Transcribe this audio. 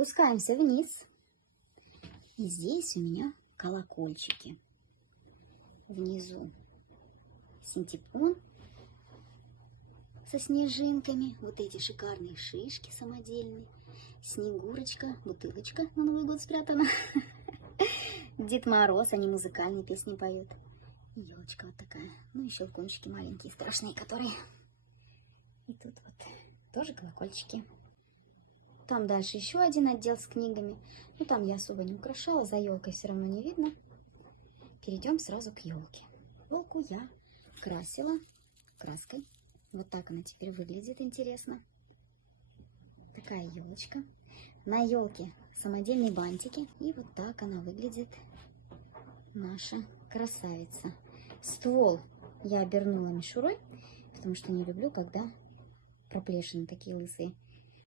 Спускаемся вниз. И здесь у меня колокольчики. Внизу синтепон со снежинками. Вот эти шикарные шишки самодельные. Снегурочка, бутылочка на Новый год спрятана. Дед Мороз, они музыкальные песни поют. И елочка вот такая. Ну и щелкунчики маленькие, страшные, которые. И тут вот тоже колокольчики. Там дальше еще один отдел с книгами. Но там я особо не украшала, за елкой все равно не видно. Перейдем сразу к елке. Елку я красила краской. Вот так она теперь выглядит, интересно. Такая елочка. На елке самодельные бантики. И вот так она выглядит, наша красавица. Ствол я обернула мишурой, потому что не люблю, когда проплешины такие лысые.